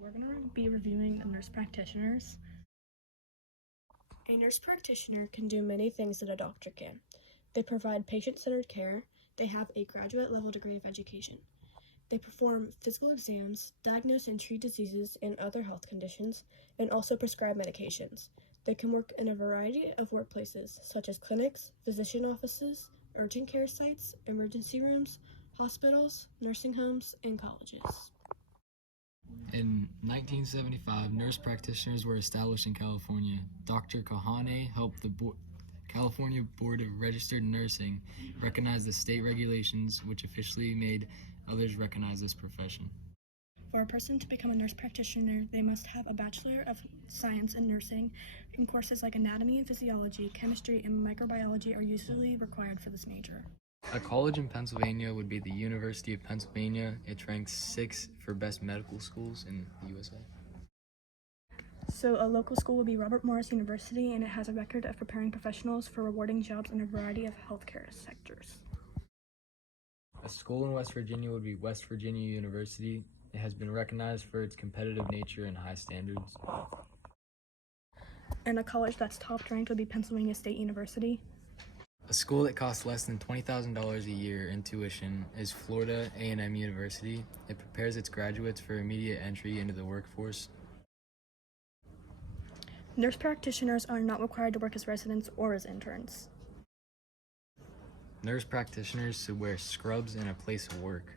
We're going to be reviewing the nurse practitioners. A nurse practitioner can do many things that a doctor can. They provide patient-centered care. They have a graduate-level degree of education. They perform physical exams, diagnose and treat diseases and other health conditions, and also prescribe medications. They can work in a variety of workplaces, such as clinics, physician offices, urgent care sites, emergency rooms, hospitals, nursing homes, and colleges. In 1975, nurse practitioners were established in California. Dr. Kahane helped the California Board of Registered Nursing recognize the state regulations, which officially made others recognize this profession. For a person to become a nurse practitioner, they must have a Bachelor of Science in Nursing, and courses like anatomy and physiology, chemistry, and microbiology are usually required for this major. A college in Pennsylvania would be the University of Pennsylvania. It's ranked 6th for best medical schools in the USA. So a local school would be Robert Morris University, and it has a record of preparing professionals for rewarding jobs in a variety of healthcare sectors. A school in West Virginia would be West Virginia University. It has been recognized for its competitive nature and high standards. And a college that's top ranked would be Pennsylvania State University. A school that costs less than $20,000 a year in tuition is Florida A&M University. It prepares its graduates for immediate entry into the workforce. Nurse practitioners are not required to work as residents or as interns. Nurse practitioners should wear scrubs in a place of work.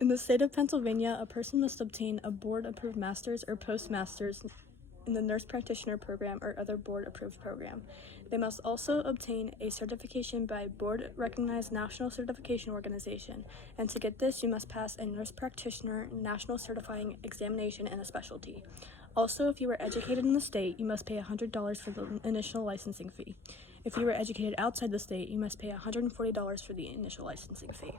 In the state of Pennsylvania, a person must obtain a board-approved master's or postmaster's in the nurse practitioner program or other board-approved program. They must also obtain a certification by board-recognized national certification organization, and to get this, you must pass a nurse practitioner national certifying examination in a specialty. Also, if you were educated in the state, you must pay $100 for the initial licensing fee. If you were educated outside the state, you must pay $140 for the initial licensing fee.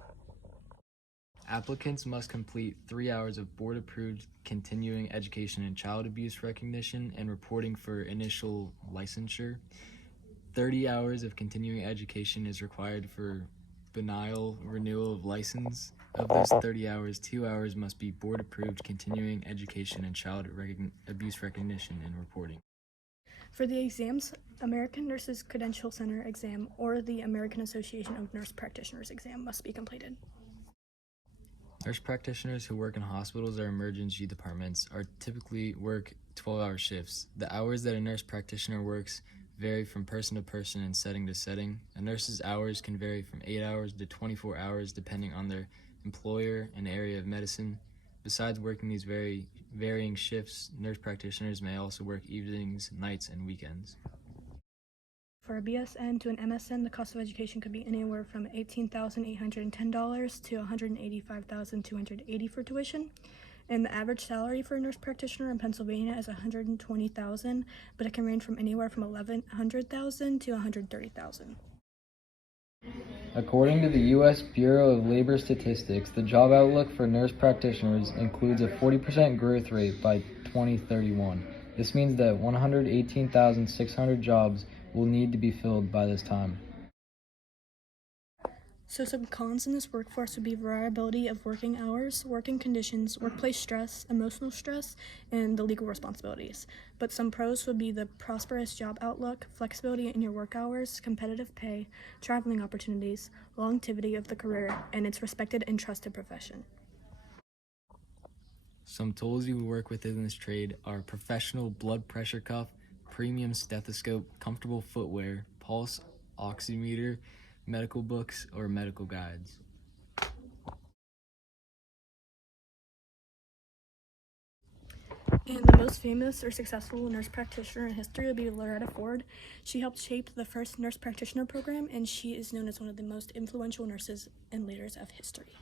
Applicants must complete 3 hours of board-approved continuing education in child abuse recognition and reporting for initial licensure. 30 hours of continuing education is required for biennial renewal of license. Of those 30 hours, 2 hours must be board-approved continuing education in child abuse recognition and reporting. For the exams, American Nurses Credential Center exam or the American Association of Nurse Practitioners exam must be completed. Nurse practitioners who work in hospitals or emergency departments are typically work 12-hour shifts. The hours that a nurse practitioner works vary from person to person and setting to setting. A nurse's hours can vary from 8 hours to 24 hours depending on their employer and area of medicine. Besides working these varying shifts, nurse practitioners may also work evenings, nights, and weekends. For a BSN to an MSN, the cost of education could be anywhere from $18,810 to $185,280 for tuition. And the average salary for a nurse practitioner in Pennsylvania is $120,000, but it can range from anywhere from $100,000 to $130,000. According to the U.S. Bureau of Labor Statistics, the job outlook for nurse practitioners includes a 40% growth rate by 2031. This means that 118,600 jobs will need to be filled by this time. So some cons in this workforce would be variability of working hours, working conditions, workplace stress, emotional stress, and the legal responsibilities. But some pros would be the prosperous job outlook, flexibility in your work hours, competitive pay, traveling opportunities, longevity of the career, and its respected and trusted profession. Some tools you will work with in this trade are professional blood pressure cuff, premium stethoscope, comfortable footwear, pulse oximeter, medical books, or medical guides. And the most famous or successful nurse practitioner in history would be Loretta Ford. She helped shape the first nurse practitioner program, and she is known as one of the most influential nurses and leaders of history.